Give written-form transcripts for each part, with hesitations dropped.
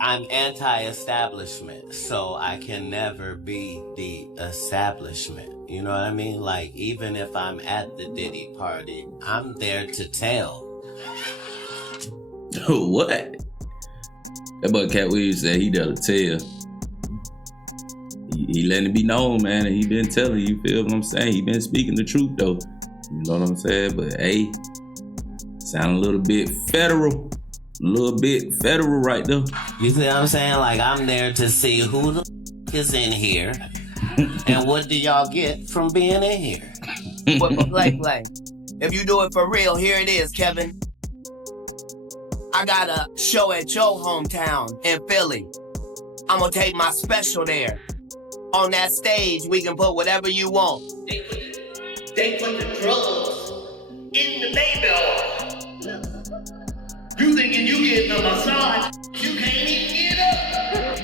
I'm anti-establishment, so I can never be the establishment. You know what I mean? Like, even if I'm at the Diddy party, I'm there to tell. What? That boy Cat Williams said he there to tell. He letting it be known, man, and he been telling, you feel what I'm saying? He been speaking the truth, though. You know what I'm saying? But, hey, sound a little bit federal. A little bit federal right there. You see what I'm saying? Like, I'm there to see who the is in here and what do y'all get from being in here. But Blake, if you do it for real, here it is, Kevin. I got a show at your hometown in Philly. I'm gonna take my special there. On that stage, we can put whatever you want. They put the drugs in the baby oil. You thinking you getting a massage, you can't even get up.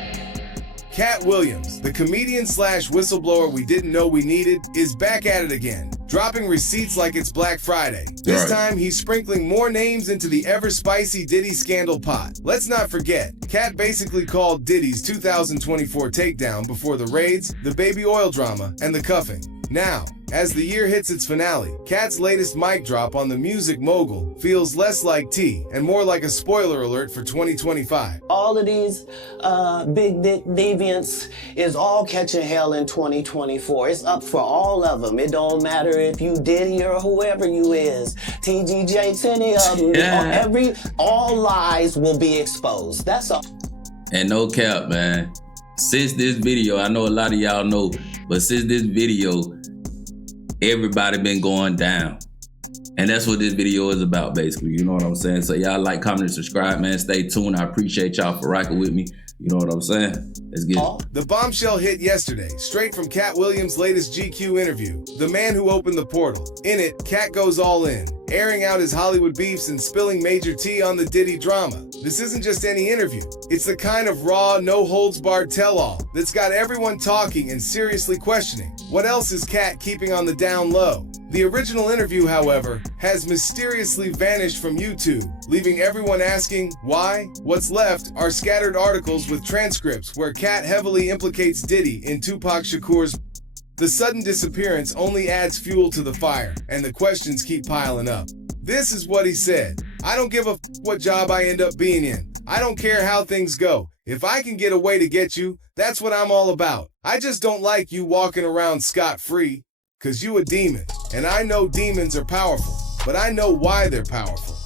Cat Williams, the comedian / whistleblower we didn't know we needed, is back at it again, dropping receipts like it's Black Friday. This time, he's sprinkling more names into the ever-spicy Diddy scandal pot. Let's not forget, Cat basically called Diddy's 2024 takedown before the raids, the baby oil drama, and the cuffing. Now, as the year hits its finale, Cat's latest mic drop on the music mogul feels less like tea and more like a spoiler alert for 2025. All of these big dick deviants is all catching hell in 2024. It's up for all of them. It don't matter if you Diddy or whoever you is. TGJ, any of them. All lies will be exposed. That's all. And no cap, man. Since this video, I know a lot of y'all know, but since this video, everybody been going down. And that's what this video is about, basically. You know what I'm saying? So y'all like, comment, and subscribe, man. Stay tuned. I appreciate y'all for rocking with me. You know what I'm saying? Let's get it. The bombshell hit yesterday, straight from Cat Williams' latest GQ interview, The Man Who Opened the Portal. In it, Cat goes all in, airing out his Hollywood beefs and spilling major tea on the Diddy drama. This isn't just any interview. It's the kind of raw, no-holds-barred tell-all that's got everyone talking and seriously questioning. What else is Cat keeping on the down low? The original interview, however, has mysteriously vanished from YouTube, leaving everyone asking why. What's left are scattered articles with transcripts where Cat heavily implicates Diddy in Tupac Shakur's. The sudden disappearance only adds fuel to the fire, and the questions keep piling up. This is what he said. "I don't give a what job I end up being in. I don't care how things go. If I can get a way to get you, that's what I'm all about. I just don't like you walking around scot-free. 'Cause you a demon, and I know demons are powerful, but I know why they're powerful.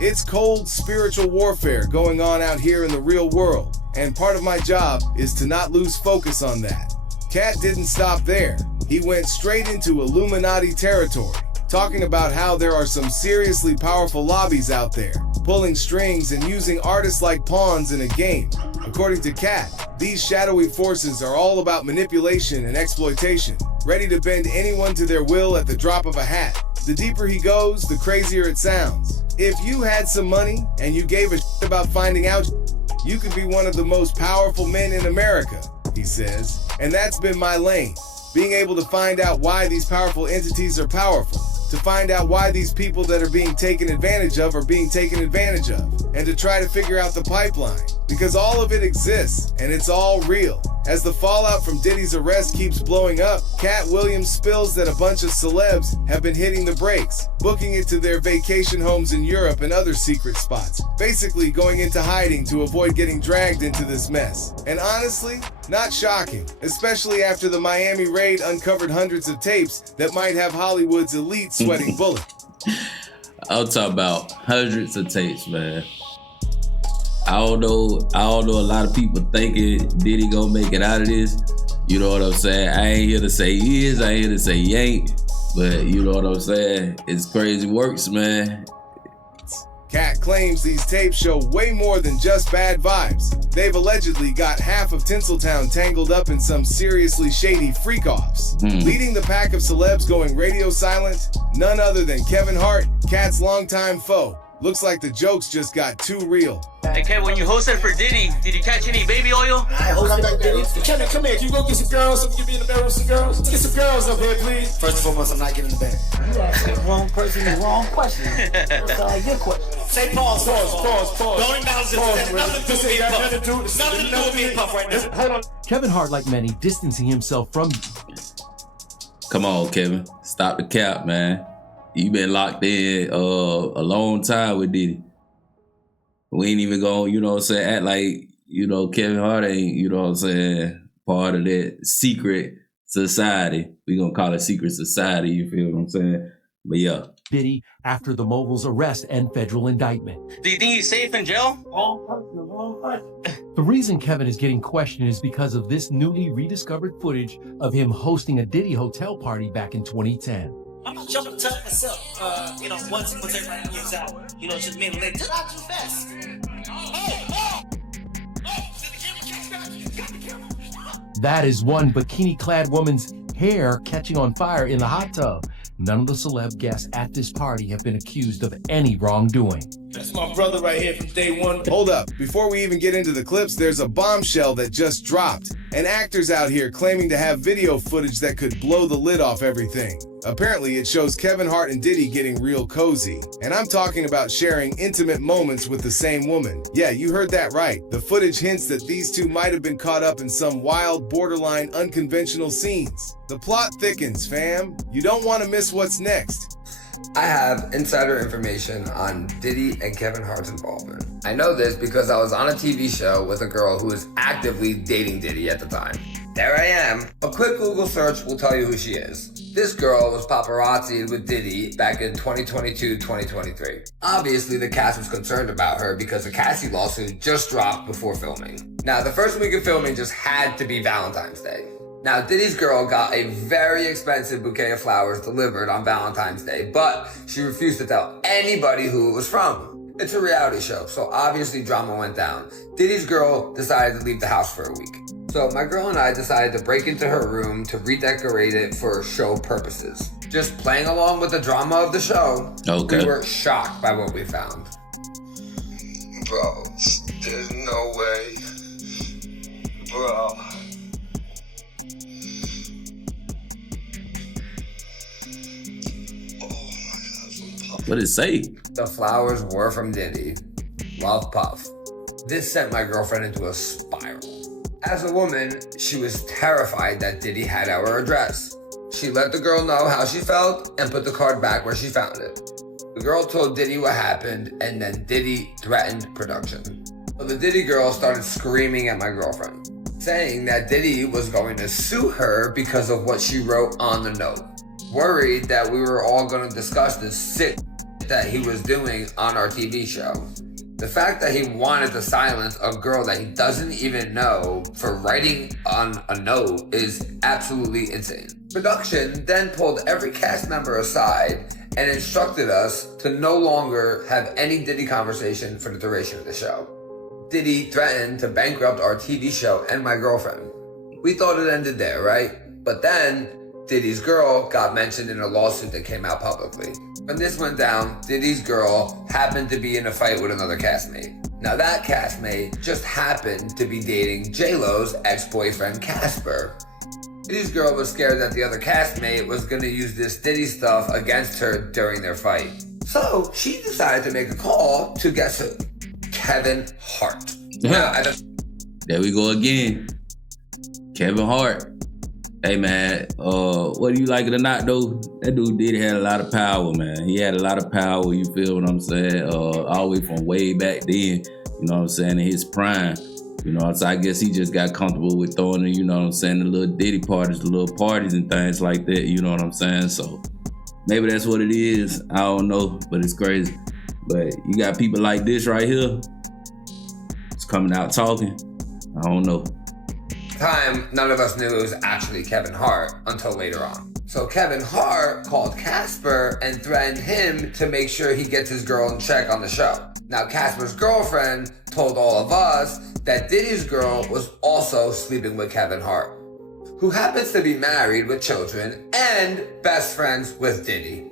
It's cold spiritual warfare going on out here in the real world, and part of my job is to not lose focus on that." Cat didn't stop there. He went straight into Illuminati territory, talking about how there are some seriously powerful lobbies out there, pulling strings and using artists like pawns in a game. According to Cat, these shadowy forces are all about manipulation and exploitation, ready to bend anyone to their will at the drop of a hat. The deeper he goes, the crazier it sounds. If you had some money and you gave a shit about finding out, you could be one of the most powerful men in America, he says. And that's been my lane, being able to find out why these powerful entities are powerful, to find out why these people that are being taken advantage of are being taken advantage of, and to try to figure out the pipeline, because all of it exists, and it's all real. As the fallout from Diddy's arrest keeps blowing up, Cat Williams spills that a bunch of celebs have been hitting the brakes, booking it to their vacation homes in Europe and other secret spots, basically going into hiding to avoid getting dragged into this mess. And honestly, not shocking, especially after the Miami raid uncovered hundreds of tapes that might have Hollywood's elite sweating bullets. I'll talk about hundreds of tapes, man. I don't know a lot of people thinking Diddy gonna make it out of this. You know what I'm saying? I ain't here to say he is, I ain't here to say he ain't. But you know what I'm saying? It's crazy works, man. Cat claims these tapes show way more than just bad vibes. They've allegedly got half of Tinseltown tangled up in some seriously shady freak-offs. Leading the pack of celebs going radio silent, none other than Kevin Hart, Cat's longtime foe. Looks like the jokes just got too real. Hey, Kev, when you hosted for Diddy, did you catch any baby oil? I hosted Diddy. Kevin, come here. Can you go get some girls? Can you be in the bedroom with some girls? Let's get some girls up here, please. First and foremost, I'm not getting in the bed. You asked the wrong person the wrong question. That's like your question. Say pause. Pause. Don't embarrass yourself. Nothing to do with me and Puff. Nothing to do with me and Puff right now. Hold on. Kevin Hart, like many, distancing himself from Come on, Kevin. Stop the cap, man. You been locked in a long time with Diddy. We ain't even gonna, you know what I'm saying, act like, you know, Kevin Hart ain't, you know what I'm saying, part of that secret society. We gonna call it secret society, you feel what I'm saying? But yeah. Diddy after the mogul's arrest and federal indictment. Do you think he's safe in jail? The reason Kevin is getting questioned is because of this newly rediscovered footage of him hosting a Diddy hotel party back in 2010. I'm not jumping the tub myself. Once everybody gives out, just me and Lake. Did I do fast? That is one bikini-clad woman's hair catching on fire in the hot tub. None of the celeb guests at this party have been accused of any wrongdoing. That's my brother right here from day one. Hold up, before we even get into the clips, there's a bombshell that just dropped. And actors out here claiming to have video footage that could blow the lid off everything. Apparently, it shows Kevin Hart and Diddy getting real cozy. And I'm talking about sharing intimate moments with the same woman. Yeah, you heard that right. The footage hints that these two might have been caught up in some wild, borderline, unconventional scenes. The plot thickens, fam. You don't want to miss what's next. I have insider information on Diddy and Kevin Hart's involvement. I know this because I was on a TV show with a girl who was actively dating Diddy at the time. There I am. A quick Google search will tell you who she is. This girl was paparazzi'd with Diddy back in 2022-2023. Obviously, the cast was concerned about her because the Cassie lawsuit just dropped before filming. Now, the first week of filming just had to be Valentine's Day. Now, Diddy's girl got a very expensive bouquet of flowers delivered on Valentine's Day, but she refused to tell anybody who it was from. It's a reality show, so obviously drama went down. Diddy's girl decided to leave the house for a week. So my girl and I decided to break into her room to redecorate it for show purposes. Just playing along with the drama of the show, Okay. We were shocked by what we found. Bro, there's no way. Bro. What did it say? The flowers were from Diddy. Love, Puff. This sent my girlfriend into a spiral. As a woman, she was terrified that Diddy had our address. She let the girl know how she felt and put the card back where she found it. The girl told Diddy what happened, and then Diddy threatened production. So the Diddy girl started screaming at my girlfriend, saying that Diddy was going to sue her because of what she wrote on the note. Worried that we were all going to discuss this sick that he was doing on our TV show. The fact that he wanted to silence a girl that he doesn't even know for writing on a note is absolutely insane. Production then pulled every cast member aside and instructed us to no longer have any Diddy conversation for the duration of the show. Diddy threatened to bankrupt our TV show and my girlfriend. We thought it ended there, right? But then Diddy's girl got mentioned in a lawsuit that came out publicly. When this went down, Diddy's girl happened to be in a fight with another castmate. Now that castmate just happened to be dating J-Lo's ex-boyfriend Casper. Diddy's girl was scared that the other castmate was gonna use this Diddy stuff against her during their fight. So she decided to make a call to guess who? Kevin Hart. There we go again. Kevin Hart. Hey man, whether you like it or not though, that dude did have a lot of power, man. He had a lot of power, you feel what I'm saying? All the way from way back then, you know what I'm saying, in his prime. You know, so I guess he just got comfortable with throwing, you know what I'm saying, the little Diddy parties, the little parties and things like that, you know what I'm saying? So maybe that's what it is. I don't know, but it's crazy. But you got people like this right here, it's coming out talking. I don't know. Time, none of us knew it was actually Kevin Hart until later on. So Kevin Hart called Casper and threatened him to make sure he gets his girl in check on the show. Now Casper's girlfriend told all of us that Diddy's girl was also sleeping with Kevin Hart, who happens to be married with children and best friends with Diddy.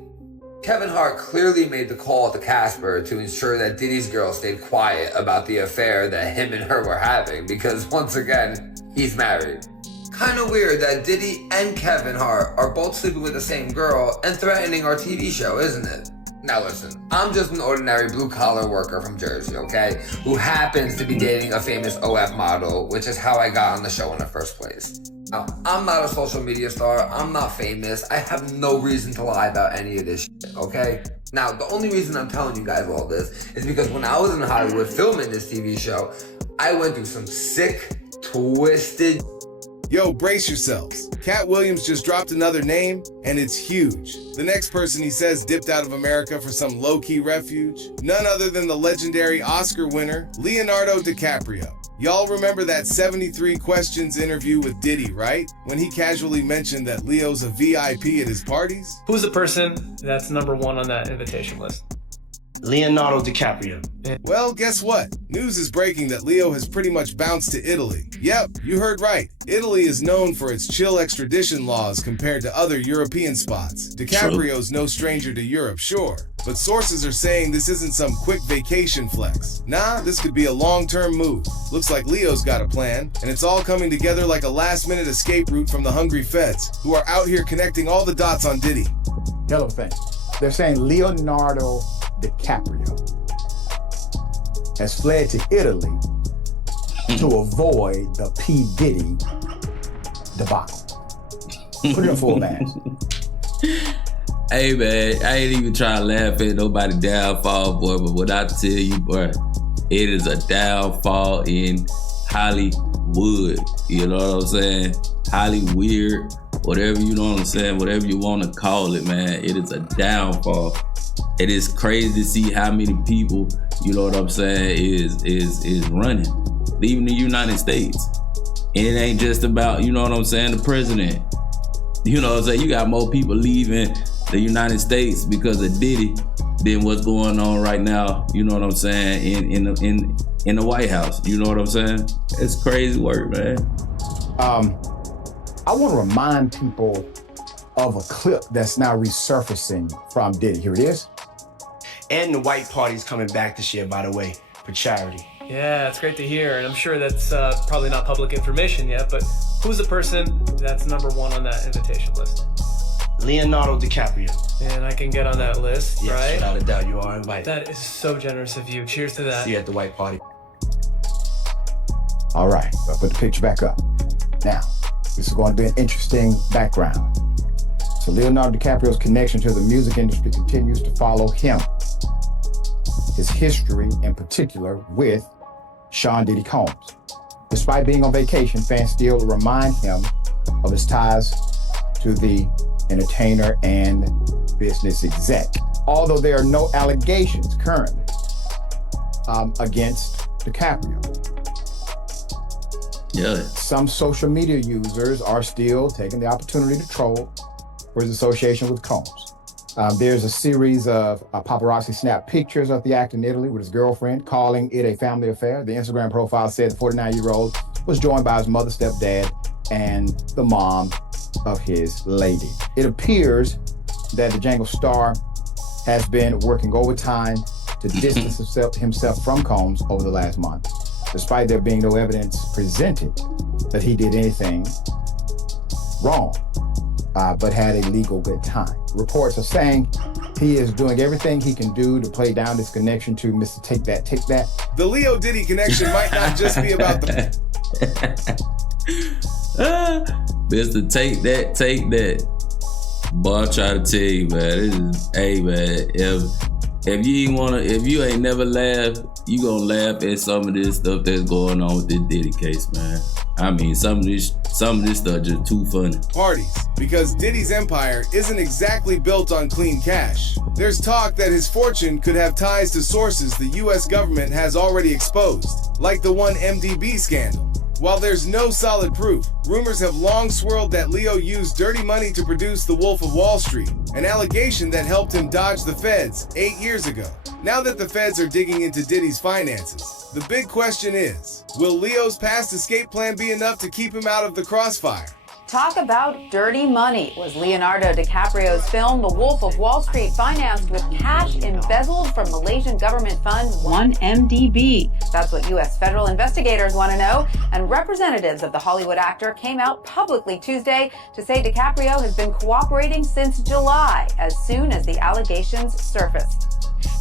Kevin Hart clearly made the call to Casper to ensure that Diddy's girl stayed quiet about the affair that him and her were having because once again, he's married. Kinda weird that Diddy and Kevin Hart are both sleeping with the same girl and threatening our TV show, isn't it? Now listen, I'm just an ordinary blue-collar worker from Jersey, okay? Who happens to be dating a famous OF model, which is how I got on the show in the first place. Now, I'm not a social media star, I'm not famous, I have no reason to lie about any of this shit, okay? Now, the only reason I'm telling you guys all this is because when I was in Hollywood filming this TV show, I went through some sick, twisted. Yo, brace yourselves. Cat Williams just dropped another name, and it's huge. The next person he says dipped out of America for some low-key refuge, none other than the legendary Oscar winner, Leonardo DiCaprio. Y'all remember that 73 Questions interview with Diddy, right? When he casually mentioned that Leo's a VIP at his parties? Who's the person that's number one on that invitation list? Leonardo DiCaprio. Well, guess what? News is breaking that Leo has pretty much bounced to Italy. Yep, you heard right. Italy is known for its chill extradition laws compared to other European spots. DiCaprio's no stranger to Europe, sure. But sources are saying this isn't some quick vacation flex. Nah, this could be a long-term move. Looks like Leo's got a plan, and it's all coming together like a last-minute escape route from the hungry feds, who are out here connecting all the dots on Diddy. Hello, thing. They're saying Leonardo DiCaprio has fled to Italy to avoid the P. Diddy debacle. Put it in full mass. Hey man, I ain't even trying to laugh at nobody downfall, boy, but what I tell you, boy, it is a downfall in Hollywood. You know what I'm saying? Hollyweird, whatever you know what I'm saying, whatever you want to call it, man, it is a downfall. It is crazy to see how many people, you know what I'm saying, is running, leaving the United States. And it ain't just about, you know what I'm saying, the president. You know what I'm saying? You got more people leaving the United States because of Diddy than what's going on right now, you know what I'm saying, in the White House. You know what I'm saying? It's crazy work, man. I want to remind people of a clip that's now resurfacing from Diddy. Here it is. And the white party's coming back this year, by the way, for charity. Yeah, it's great to hear, and I'm sure that's probably not public information yet, but who's the person that's number one on that invitation list? Leonardo DiCaprio. And I can get on that list, Yes, right? without a doubt, you are invited. That is so generous of you. Cheers to that. See you at the white party. All right, I'll put the picture back up. Now, this is going to be an interesting background. So Leonardo DiCaprio's connection to the music industry continues to follow him. His history, in particular, with Sean Diddy Combs. Despite being on vacation, fans still remind him of his ties to the entertainer and business exec. Although there are no allegations currently against DiCaprio. Yeah. Some social media users are still taking the opportunity to troll for his association with Combs. There's a series of paparazzi snap pictures of the actor in Italy with his girlfriend, calling it a family affair. The Instagram profile said the 49-year-old was joined by his mother, stepdad, and the mom of his lady. It appears that the Django star has been working overtime to distance himself from Combs over the last month, despite there being no evidence presented that he did anything wrong, but had a legal good time. Reports are saying he is doing everything he can do to play down this connection to Mr. Take That, Take That. The Leo Diddy connection might not just be about the... Mr. Take That, Take That. Boy, I try to tell you, man, hey man, if you ain't never laughed, you gonna laugh at some of this stuff that's going on with this Diddy case, man. I mean, some of this stuff just too funny. Parties, because Diddy's empire isn't exactly built on clean cash. There's talk that his fortune could have ties to sources the US government has already exposed, like the 1MDB scandal. While there's no solid proof, rumors have long swirled that Leo used dirty money to produce The Wolf of Wall Street, an allegation that helped him dodge the feds 8 years ago. Now that the feds are digging into Diddy's finances, the big question is, will Leo's past escape plan be enough to keep him out of the crossfire? Talk about dirty money. Was Leonardo DiCaprio's film The Wolf of Wall Street financed with cash embezzled from Malaysian government fund 1MDB? That's what U.S. federal investigators want to know. And representatives of the Hollywood actor came out publicly Tuesday to say DiCaprio has been cooperating since July, as soon as the allegations surfaced.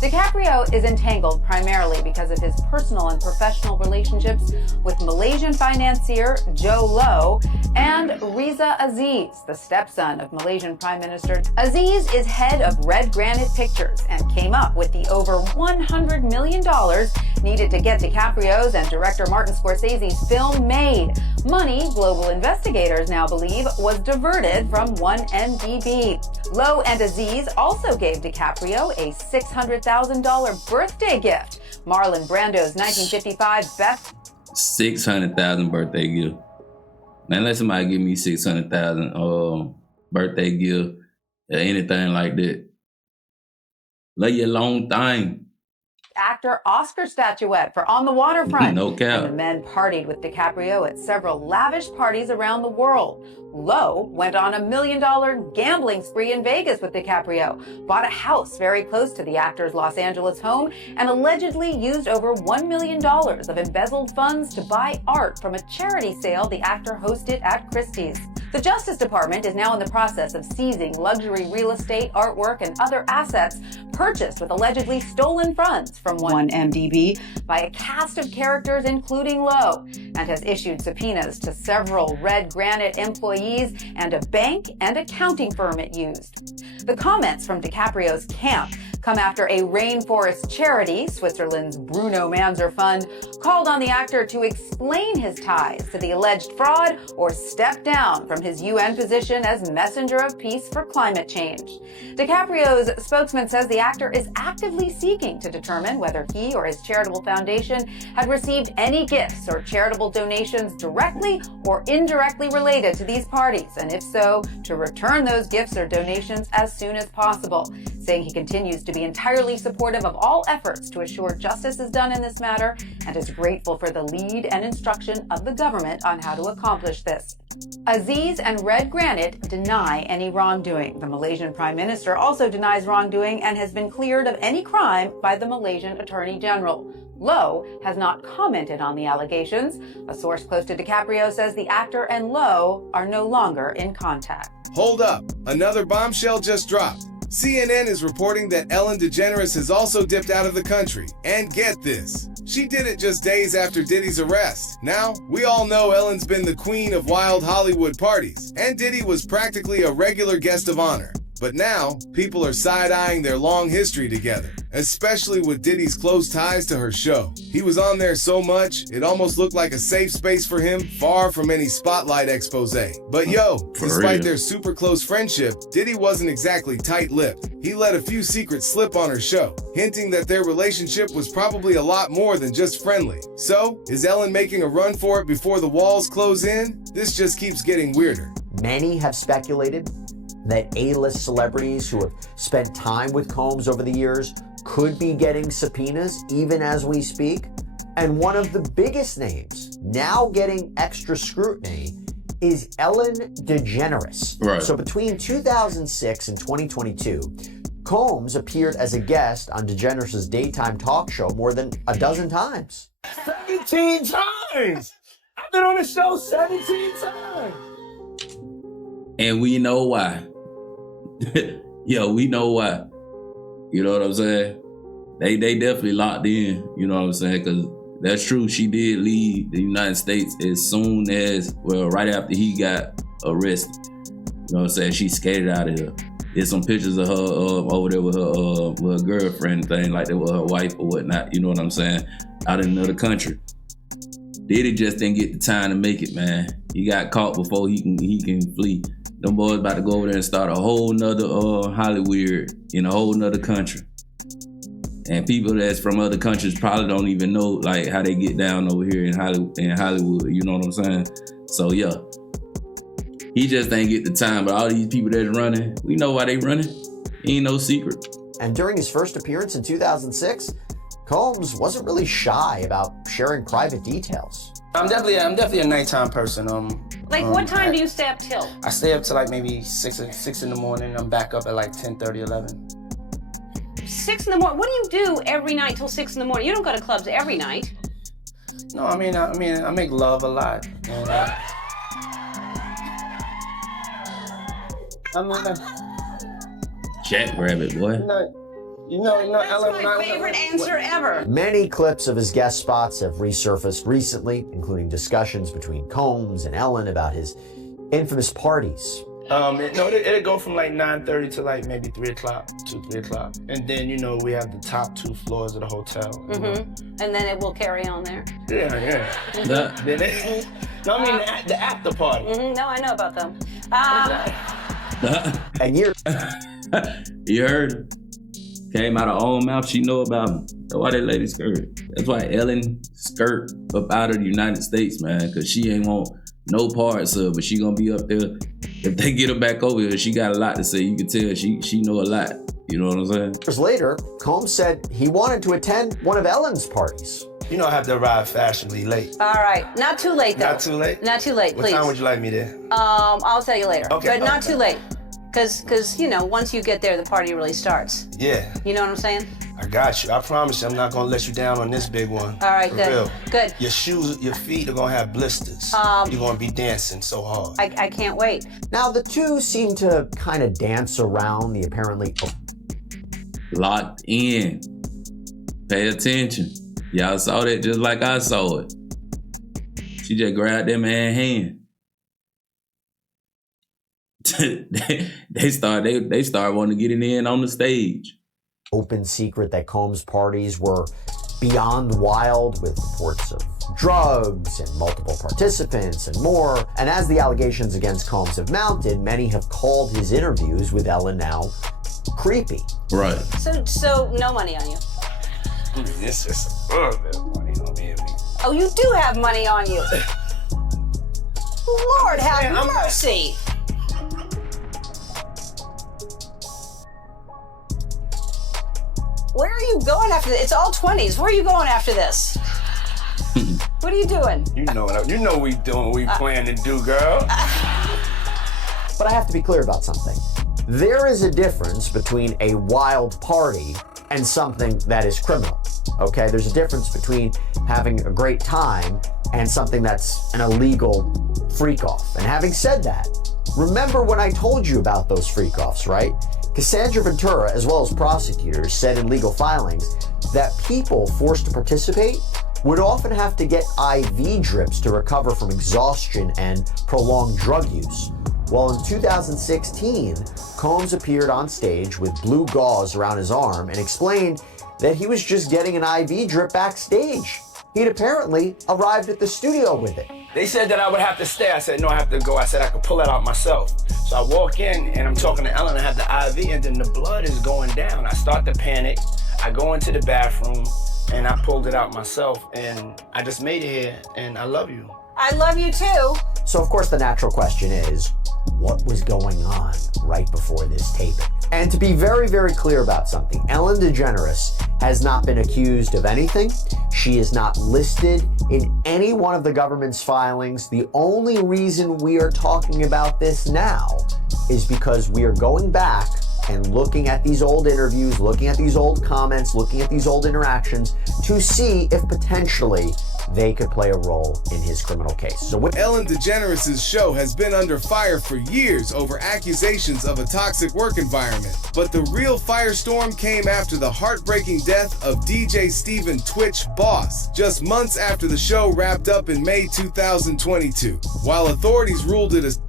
DiCaprio is entangled primarily because of his personal and professional relationships with Malaysian financier Joe Low and Riza Aziz, the stepson of Malaysian Prime Minister. Aziz is head of Red Granite Pictures and came up with the over $100 million needed to get DiCaprio's and director Martin Scorsese's film made. Money, global investigators now believe, was diverted from 1MDB. Low and Aziz also gave DiCaprio a $600,000 birthday gift. Marlon Brando's 1955 best $600,000 birthday gift. Man, let somebody give me $600,000 birthday gift or anything like that. Lay your long time. actor Oscar statuette for On the Waterfront. No cap. And the men partied with DiCaprio at several lavish parties around the world. Lowe went on $1 million gambling spree in Vegas with DiCaprio, bought a house very close to the actor's Los Angeles home, and allegedly used over $1 million of embezzled funds to buy art from a charity sale the actor hosted at Christie's. The Justice Department is now in the process of seizing luxury real estate, artwork, and other assets purchased with allegedly stolen funds from 1MDB by a cast of characters including Lowe, and has issued subpoenas to several Red Granite employees and a bank and accounting firm it used. The comments from DiCaprio's camp come after a rainforest charity, Switzerland's Bruno Manzer Fund, called on the actor to explain his ties to the alleged fraud or step down from his UN position as messenger of peace for climate change. DiCaprio's spokesman says the actor is actively seeking to determine whether he or his charitable foundation had received any gifts or charitable donations directly or indirectly related to these parties, and if so, to return those gifts or donations as soon as possible, saying he continues to be entirely supportive of all efforts to assure justice is done in this matter and is grateful for the lead and instruction of the government on how to accomplish this. Aziz and Red Granite deny any wrongdoing. The Malaysian Prime Minister also denies wrongdoing and has been cleared of any crime by the Malaysian Attorney General. Lowe has not commented on the allegations. A source close to DiCaprio says the actor and Lowe are no longer in contact. Hold up, another bombshell just dropped. CNN is reporting that Ellen DeGeneres has also dipped out of the country. And get this, she did it just days after Diddy's arrest. Now, we all know Ellen's been the queen of wild Hollywood parties, and Diddy was practically a regular guest of honor. But now, people are side-eyeing their long history together, especially with Diddy's close ties to her show. He was on there so much, it almost looked like a safe space for him, far from any spotlight expose. But yo, despite their super close friendship, Diddy wasn't exactly tight-lipped. He let a few secrets slip on her show, hinting that their relationship was probably a lot more than just friendly. So, is Ellen making a run for it before the walls close in? This just keeps getting weirder. Many have speculated that A-list celebrities who have spent time with Combs over the years could be getting subpoenas even as we speak. And one of the biggest names now getting extra scrutiny is Ellen DeGeneres. Right. So between 2006 and 2022, Combs appeared as a guest on DeGeneres' daytime talk show more than a dozen times. 17 times! I've been on the show 17 times! And we know why. Yo, we know why. You know what I'm saying? They definitely locked in, you know what I'm saying? Because that's true, she did leave the United States as soon as, well, right after he got arrested. You know what I'm saying? She skated out of here. There's some pictures of her over there with her girlfriend and thing like that, with her wife or whatnot, you know what I'm saying? Out in another country. Diddy just didn't get the time to make it, man. He got caught before he can flee. Them boys about to go over there and start a whole nother Hollywood in a whole nother country. And people that's from other countries probably don't even know like how they get down over here in Hollywood, you know what I'm saying? So yeah, he just ain't get the time. But all these people that's running, we know why they running. Ain't no secret. And during his first appearance in 2006, Combs wasn't really shy about sharing private details. I'm definitely a nighttime person. Like, what time do you stay up till? I stay up till like maybe 6 in the morning. I'm back up at like 10:30, 11. 6 in the morning. What do you do every night till 6 in the morning? You don't go to clubs every night. No, I mean, I make love a lot. And, Jackrabbit, boy. You know, That's my favorite answer ever. Many clips of his guest spots have resurfaced recently, including discussions between Combs and Ellen about his infamous parties. It'll go from like 9:30 to like maybe 3 o'clock, 3 o'clock. And then, we have the top 2 floors of the hotel. Mm-hmm. And then it will carry on there. Yeah. Mm-hmm. The after party. Mm-hmm. No, I know about them. And you heard? Came out of her own mouth, she know about him. That's why that lady skirt. That's why Ellen skirt up out of the United States, man, because she ain't want no parts of it, but she gonna be up there. If they get her back over here, she got a lot to say. You can tell she know a lot. You know what I'm saying? Years later, Combs said he wanted to attend one of Ellen's parties. I have to arrive fashionably late. All right, not too late though. Not too late? Not too late, please. What time would you like me there? I'll tell you later. Okay. But not too late. Because once you get there, the party really starts. Yeah. You know what I'm saying? I got you. I promise you, I'm not gonna let you down on this big one. All right, For good. real. Good. Your shoes, your feet are gonna have blisters. You're gonna be dancing so hard. I can't wait. Now, the two seem to kind of dance around the apparently locked in. Pay attention. Y'all saw that just like I saw it. She just grabbed that man's hand. they start wanting to get in on the stage. Open secret that Combs' parties were beyond wild, with reports of drugs and multiple participants and more. And as the allegations against Combs have mounted, many have called his interviews with Ellen now creepy. Right. So no money on you. It's just a little bit of money on me. Oh, you do have money on you. Lord have mercy. Where are you going after this? It's all 20s. Where are you going after this? What are you doing? You know what we doing, we plan to do, girl. But I have to be clear about something. There is a difference between a wild party and something that is criminal, okay? There's a difference between having a great time and something that's an illegal freak-off. And having said that, remember when I told you about those freak-offs, right? Cassandra Ventura, as well as prosecutors, said in legal filings that people forced to participate would often have to get IV drips to recover from exhaustion and prolonged drug use. Well, in 2016, Combs appeared on stage with blue gauze around his arm and explained that he was just getting an IV drip backstage. He'd apparently arrived at the studio with it. They said that I would have to stay. I said, no, I have to go. I said I could pull it out myself. So I walk in and I'm talking to Ellen. I have the IV and then the blood is going down. I start to panic. I go into the bathroom and I pulled it out myself and I just made it here and I love you. I love you too. So of course the natural question is, what was going on right before this taping? And to be very, very clear about something, Ellen DeGeneres has not been accused of anything. She is not listed in any one of the government's filings. The only reason we are talking about this now is because we are going back and looking at these old interviews, looking at these old comments, looking at these old interactions to see if potentially they could play a role in his criminal case. So Ellen DeGeneres' show has been under fire for years over accusations of a toxic work environment. But the real firestorm came after the heartbreaking death of DJ Steven Twitch Boss, just months after the show wrapped up in May 2022. While authorities ruled it as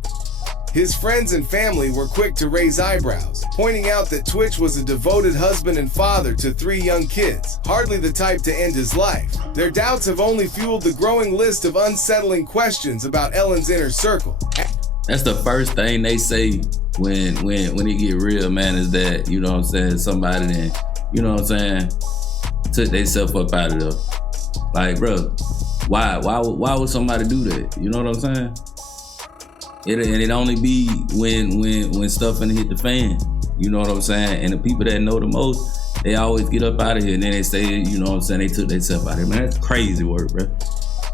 his friends and family were quick to raise eyebrows, pointing out that Twitch was a devoted husband and father to 3 young kids, hardly the type to end his life. Their doubts have only fueled the growing list of unsettling questions about Ellen's inner circle. That's the first thing they say when it get real, man, is that, you know what I'm saying, somebody then, you know what I'm saying, took themselves up out of there. Like, bro, why would somebody do that? You know what I'm saying? It only be when stuff finna hit the fan. You know what I'm saying? And the people that know the most, they always get up out of here and then they say, you know what I'm saying, they took themselves out of here. Man, that's crazy work, bro.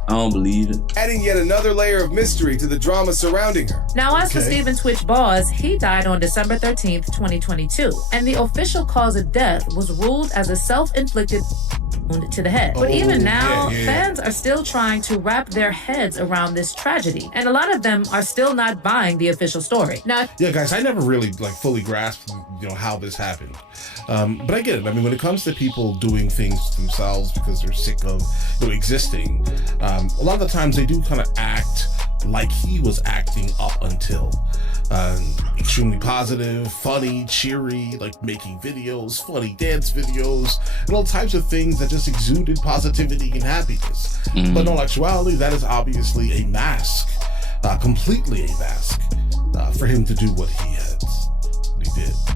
I don't believe it. adding yet another layer of mystery to the drama surrounding her. Now, as for Stephen Twitch Boss, he died on December 13th, 2022, and the official cause of death was ruled as a self-inflicted wound to the head. But even now, fans are still trying to wrap their heads around this tragedy, and a lot of them are still not buying the official story. Now, yeah, guys, I never really fully grasped, how this happened. But I get it. I mean, when it comes to people doing things themselves because they're sick of existing, a lot of the times they do kind of act like he was acting up until. Extremely positive, funny, cheery, making videos, funny dance videos, and all types of things that just exuded positivity and happiness. But in all actuality, that is obviously a mask, completely a mask, for him to do what he did.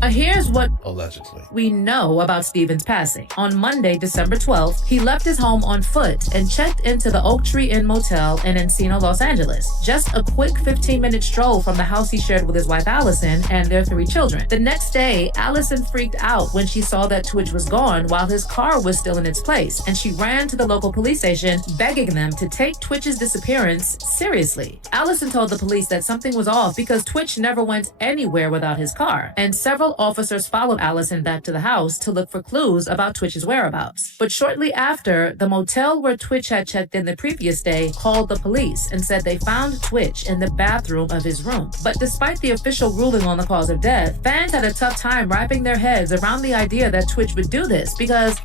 Here's what allegedly we know about Stephen's passing. On Monday, December 12th, he left his home on foot and checked into the Oak Tree Inn Motel in Encino, Los Angeles. Just a quick 15-minute stroll from the house he shared with his wife Allison and their 3 children. The next day, Allison freaked out when she saw that Twitch was gone while his car was still in its place, and she ran to the local police station begging them to take Twitch's disappearance seriously. Allison told the police that something was off because Twitch never went anywhere without his car, and several officers followed Allison back to the house to look for clues about Twitch's whereabouts. But shortly after, the motel where Twitch had checked in the previous day called the police and said they found Twitch in the bathroom of his room. But despite the official ruling on the cause of death, fans had a tough time wrapping their heads around the idea that Twitch would do this because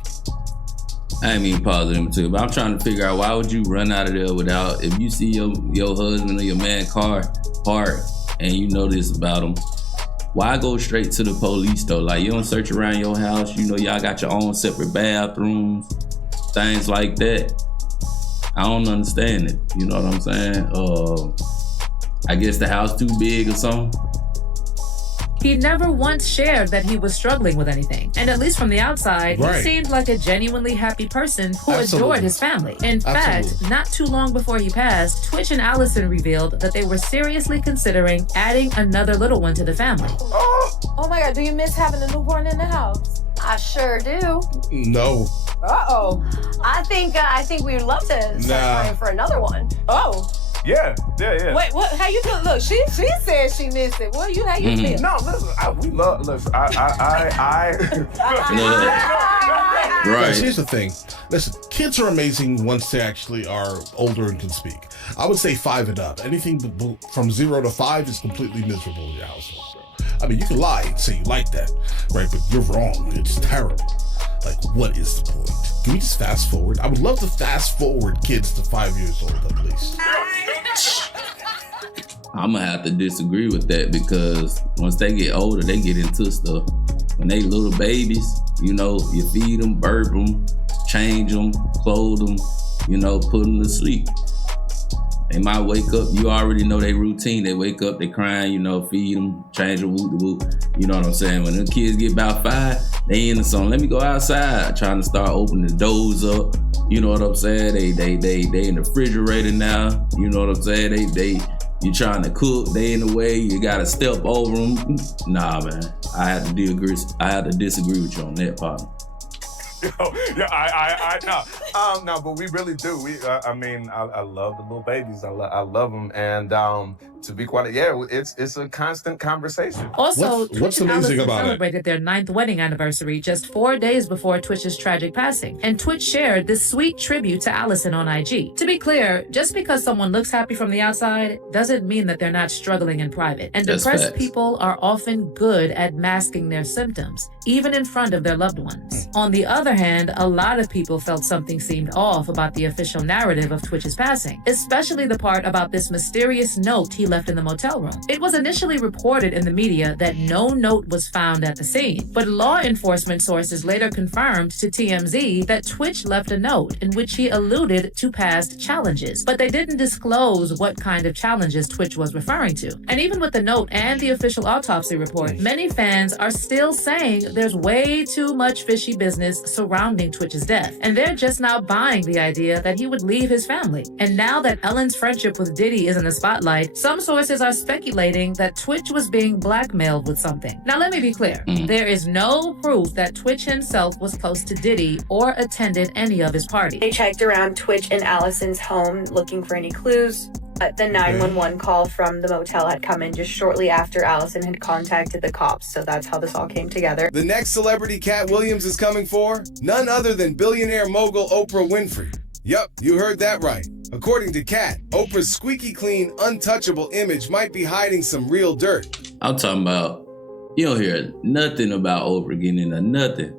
I ain't mean positive too, but I'm trying to figure out why would you run out of there without, if you see your husband or your man car parked and you know this about him, why go straight to the police though? You don't search around your house, y'all got your own separate bathrooms, things like that. I don't understand it, you know what I'm saying? I guess the house too big or something. he never once shared that he was struggling with anything. And at least from the outside, he seemed like a genuinely happy person who adored his family. In fact, not too long before he passed, Twitch and Allison revealed that they were seriously considering adding another little one to the family. Oh my God, do you miss having a newborn in the house? I sure do. No. Uh-oh. I think we would love to start praying for another one. Oh. Yeah. Wait, what? How you feel? Look, she said she missed it. How you feel? No, listen, we love. Listen, Right. Here's the thing. Listen, kids are amazing once they actually are older and can speak. I would say 5 and up. Anything from 0 to 5 is completely miserable in your household. I mean, you can lie and say you like that, right? But you're wrong. It's terrible. What is the point? Can we just fast forward? I would love to fast forward kids to 5 years old at least. I'm gonna have to disagree with that because once they get older, they get into stuff. When they little babies, you feed them, burp them, change them, clothe them, put them to sleep. They might wake up, you already know their routine. They wake up, they crying, feed them, change them, whoop. You know what I'm saying? When the kids get about 5, they in the song, let me go outside, trying to start opening the doors up. You know what I'm saying? They in the refrigerator now. You know what I'm saying? You trying to cook, they in the way, you gotta step over them. Nah, man, I have to disagree with you on that part. No, but we really do. I love the little babies. I love them, and to be quite, it's a constant conversation. Also, what's Twitch and amazing Allison about celebrated their 9th wedding anniversary just 4 days before Twitch's tragic passing, and Twitch shared this sweet tribute to Allison on IG. To be clear, just because someone looks happy from the outside doesn't mean that they're not struggling in private. And That's depressed facts. people are often good at masking their symptoms, even in front of their loved ones. On the other hand, a lot of people felt something seemed off about the official narrative of Twitch's passing, especially the part about this mysterious note he left in the motel room. It was initially reported in the media that no note was found at the scene, but law enforcement sources later confirmed to TMZ that Twitch left a note in which he alluded to past challenges, but they didn't disclose what kind of challenges Twitch was referring to. And even with the note and the official autopsy report, many fans are still saying there's way too much fishy business surrounding Twitch's death, and they're just now buying the idea that he would leave his family. And now that Ellen's friendship with Diddy is in the spotlight, some sources are speculating that Twitch was being blackmailed with something. Now, let me be clear. There is no proof that Twitch himself was close to Diddy or attended any of his parties. They checked around Twitch and Allison's home looking for any clues. The 911 call from the motel had come in just shortly after Allison had contacted the cops, so that's how this all came together. The next celebrity Cat Williams is coming for? None other than billionaire mogul Oprah Winfrey. Yup, you heard that right. According to Cat, Oprah's squeaky clean, untouchable image might be hiding some real dirt. I'm talking about, you don't hear nothing about Oprah getting into nothing.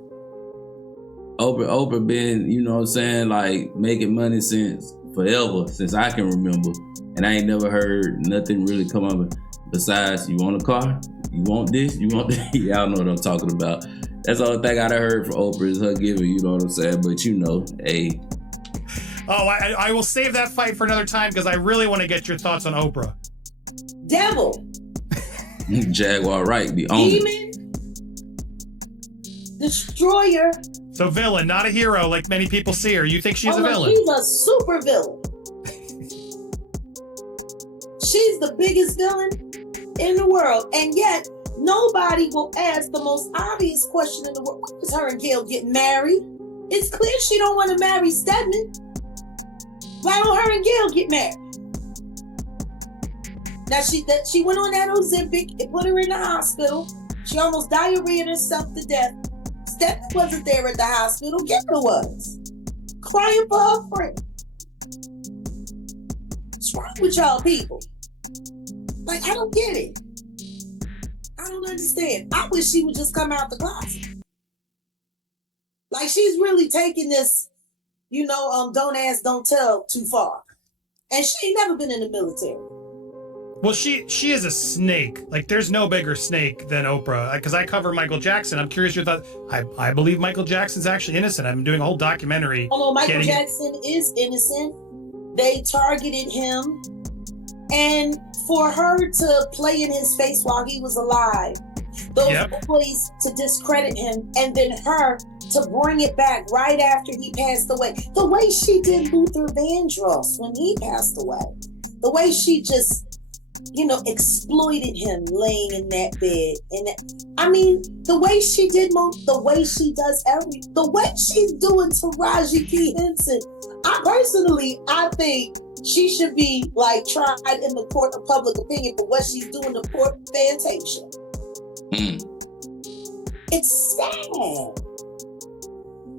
Oprah been, you know what I'm saying, like making money since forever, since I can remember. And I ain't never heard nothing really come up besides, you want a car? You want this? You want that? Y'all know what I'm talking about. That's the only thing I heard from Oprah is her giving, you know what I'm saying? But you know, hey. Oh, I will save that fight for another time because I really want to get your thoughts on Oprah. Devil. Jaguar Wright, the owner. Demon. Destroyer. So villain, not a hero like many people see her. You think she's a villain? She's a super villain. She's the biggest villain in the world, and yet nobody will ask the most obvious question in the world. Why is her and Gail getting married? It's clear she don't want to marry Stedman. Why don't her and Gail get married? Now she went on that Ozempic, it put her in the hospital. She almost diarrheaed herself to death. Stedman wasn't there at the hospital. Gail was crying for her friend. What's wrong with y'all people? Like, I don't get it. I don't understand. I wish she would just come out the closet. Like, she's really taking this, don't ask, don't tell too far. And she ain't never been in the military. Well, she is a snake. Like, there's no bigger snake than Oprah. Because I cover Michael Jackson. I'm curious your thoughts. I believe Michael Jackson's actually innocent. I'm doing a whole documentary. Although Michael Jackson is innocent, they targeted him. And for her to play in his face while he was alive, those boys to discredit him, and then her to bring it back right after he passed away. The way she did Luther Vandross when he passed away. The way she just, exploited him laying in that bed. The way she did the way she does the way she's doing Taraji P. Henson. I think she should be tried in the court of public opinion for what she's doing to poor Fantasia. It's sad.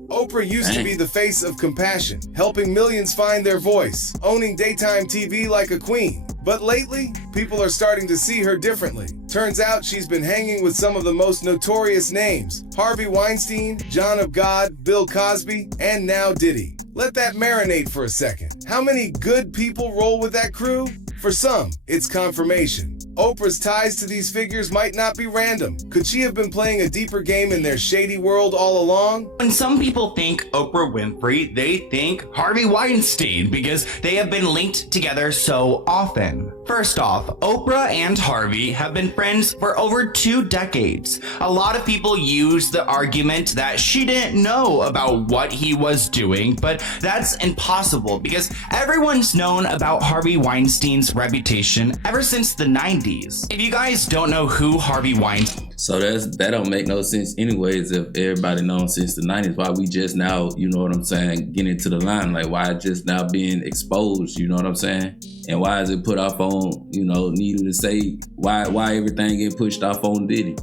Oprah used to be the face of compassion, helping millions find their voice, owning daytime TV like a queen. But lately, people are starting to see her differently. Turns out she's been hanging with some of the most notorious names: Harvey Weinstein, John of God, Bill Cosby, and now Diddy. Let that marinate for a second. How many good people roll with that crew? For some, it's confirmation. Oprah's ties to these figures might not be random. Could she have been playing a deeper game in their shady world all along? When some people think Oprah Winfrey, they think Harvey Weinstein because they have been linked together so often. First off, Oprah and Harvey have been friends for over 2 decades. A lot of people use the argument that she didn't know about what he was doing, but that's impossible because everyone's known about Harvey Weinstein's reputation ever since the 90s. If you guys don't know who Harvey Weinstein... So that don't make no sense anyways if everybody known since the 90s. Why we just now, you know what I'm saying, getting into the line? Like, why just now being exposed, you know what I'm saying? And why is it put off on, needle to say, why everything get pushed off on Diddy?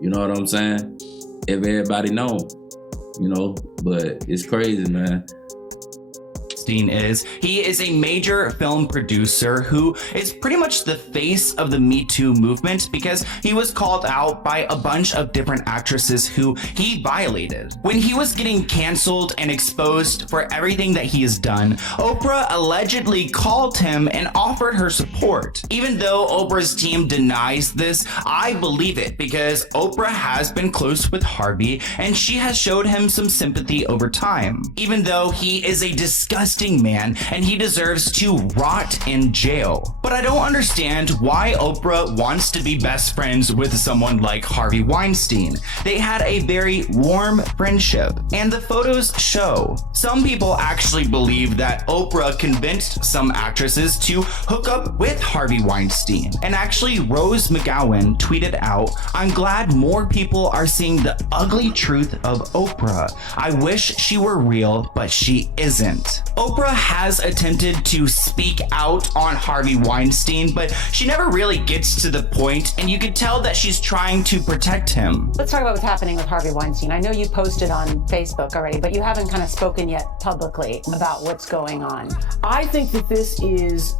You know what I'm saying? If everybody know, but it's crazy, man. He is a major film producer who is pretty much the face of the Me Too movement because he was called out by a bunch of different actresses who he violated. When he was getting canceled and exposed for everything that he has done, Oprah allegedly called him and offered her support. Even though Oprah's team denies this, I believe it because Oprah has been close with Harvey and she has showed him some sympathy over time. Even though he is a disgusting disgusting man and he deserves to rot in jail. But I don't understand why Oprah wants to be best friends with someone like Harvey Weinstein. They had a very warm friendship, and the photos show. Some people actually believe that Oprah convinced some actresses to hook up with Harvey Weinstein. And actually, Rose McGowan tweeted out, "I'm glad more people are seeing the ugly truth of Oprah. I wish she were real, but she isn't." Oprah has attempted to speak out on Harvey Weinstein, but she never really gets to the point, and you can tell that she's trying to protect him. Let's talk about what's happening with Harvey Weinstein. I know you posted on Facebook already, but you haven't kind of spoken yet publicly about what's going on. I think that this is,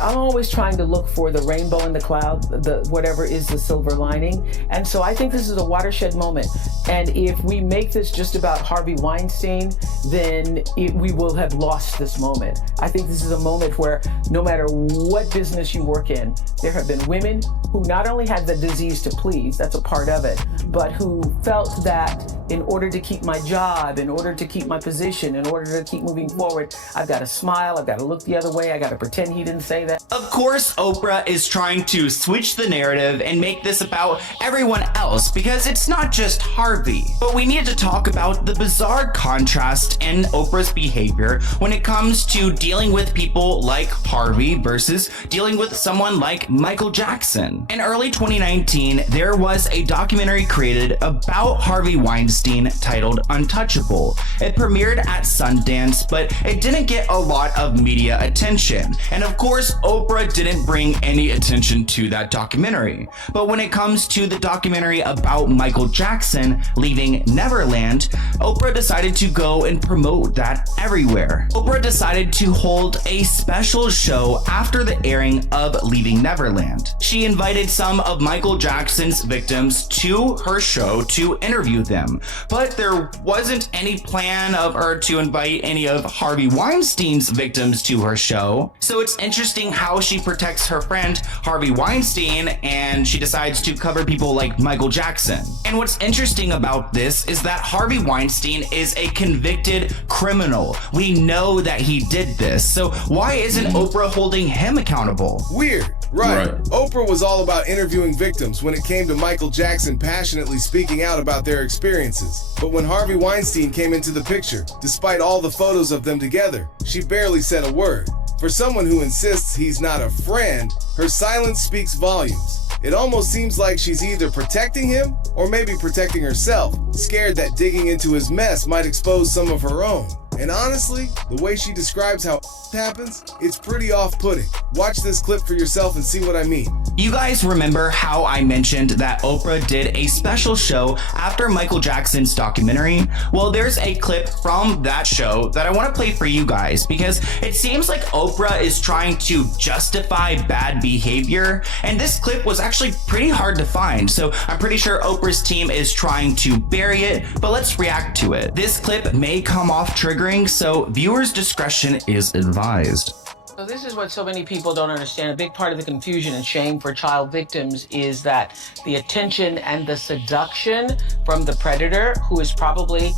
I'm always trying to look for the rainbow in the cloud, whatever is the silver lining. And so I think this is a watershed moment. And if we make this just about Harvey Weinstein, then we will have lost this moment. I think this is a moment where no matter what business you work in, there have been women who not only had the disease to please, that's a part of it, but who felt that in order to keep my job, in order to keep my position, in order to keep moving forward, I've got to smile, I've got to look the other way, I got to pretend he didn't say that. Of course, Oprah is trying to switch the narrative and make this about everyone else because it's not just Harvey. But we need to talk about the bizarre contrast in Oprah's behavior when it comes to dealing with people like Harvey versus dealing with someone like Michael Jackson. In early 2019, there was a documentary created about Harvey Weinstein titled Untouchable. It premiered at Sundance, but it didn't get a lot of media attention. And of course, Oprah didn't bring any attention to that documentary. But when it comes to the documentary about Michael Jackson leaving Neverland, Oprah decided to go and promote that everywhere. Oprah decided to hold a special show after the airing of Leaving Neverland. She invited some of Michael Jackson's victims to her show to interview them, but there wasn't any plan of her to invite any of Harvey Weinstein's victims to her show. So it's interesting how she protects her friend Harvey Weinstein and she decides to cover people like Michael Jackson. And what's interesting about this is that Harvey Weinstein is a convicted criminal. We know that he did this, so why isn't Oprah holding him accountable? Weird. Right. Oprah was all about interviewing victims when it came to Michael Jackson passionately speaking out about their experiences. But when Harvey Weinstein came into the picture, despite all the photos of them together, she barely said a word. For someone who insists he's not a friend, her silence speaks volumes. It almost seems like she's either protecting him or maybe protecting herself, scared that digging into his mess might expose some of her own. And honestly, the way she describes how happens, it's pretty off-putting. Watch this clip for yourself and see what I mean. You guys remember how I mentioned that Oprah did a special show after Michael Jackson's documentary? Well, there's a clip from that show that I want to play for you guys because it seems like Oprah is trying to justify bad behavior, and this clip was actually pretty hard to find, so I'm pretty sure Oprah's team is trying to bury it, but let's react to it. This clip may come off triggering, so viewers' discretion is advised. So this is what so many people don't understand. A big part of the confusion and shame for child victims is that the attention and the seduction from the predator, who is probably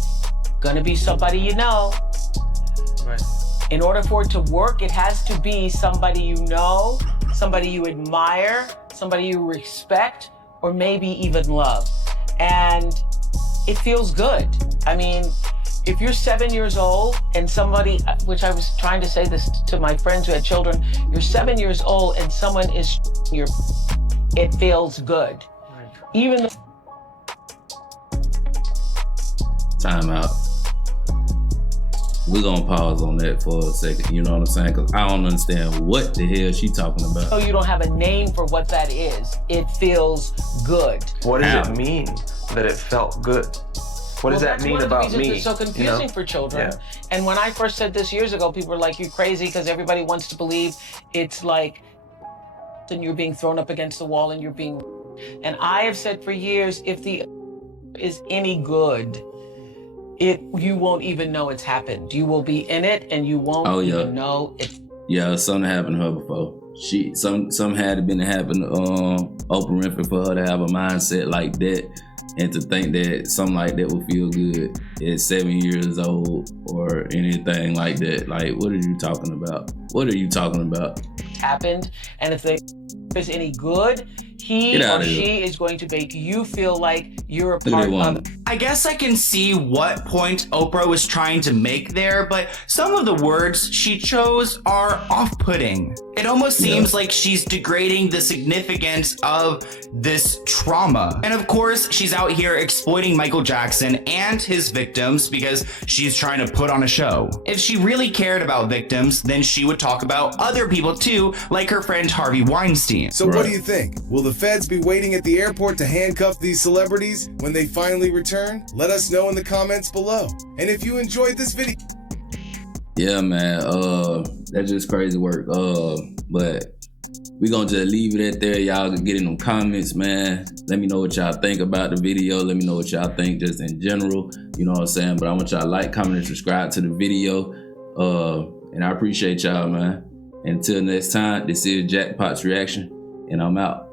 gonna be somebody you know. Right. In order for it to work, it has to be somebody you know, somebody you admire, somebody you respect, or maybe even love. And it feels good. I mean, if you're 7 years old and somebody, which I was trying to say this to my friends who had children, you're 7 years old and someone is your, it feels good. Right. Even though. Time out. We're gonna pause on that for a second, you know what I'm saying? Because I don't understand what the hell she talking about. So you don't have a name for what that is. It feels good. What does it mean that it felt good? What does that mean about me? That's one of the reasons it's so confusing, you know? for children. Yeah. And when I first said this years ago, people were like, "You're crazy," because everybody wants to believe it's like, then you're being thrown up against the wall and you're being. And I have said for years, if the is any good, you won't even know it's happened. You will be in it and you won't even know it's. Yeah, something happened to her before. Some had been to happen to Oprah Winfrey for her to have a mindset like that and to think that something like that would feel good. is 7 years old or anything like that. Like, what are you talking about? What are you talking about? Happened, and if there's any good, he or she is going to make you feel like you're a part of it. I guess I can see what point Oprah was trying to make there, but some of the words she chose are off-putting. It almost seems like she's degrading the significance of this trauma. And of course, she's out here exploiting Michael Jackson and his victims because she's trying to put on a show. If she really cared about victims, then she would talk about other people too, like her friend Harvey Weinstein. So what do you think? Will the feds be waiting at the airport to handcuff these celebrities when they finally return? Let us know in the comments below. And if you enjoyed this video, yeah, man, that's just crazy work. But we gonna just leave it at there. Y'all can get in them comments, man. Let me know what y'all think about the video. Let me know what y'all think just in general. You know what I'm saying? But I want y'all to like, comment, and subscribe to the video. And I appreciate y'all, man. Until next time, this is Jackpot's Reaction, and I'm out.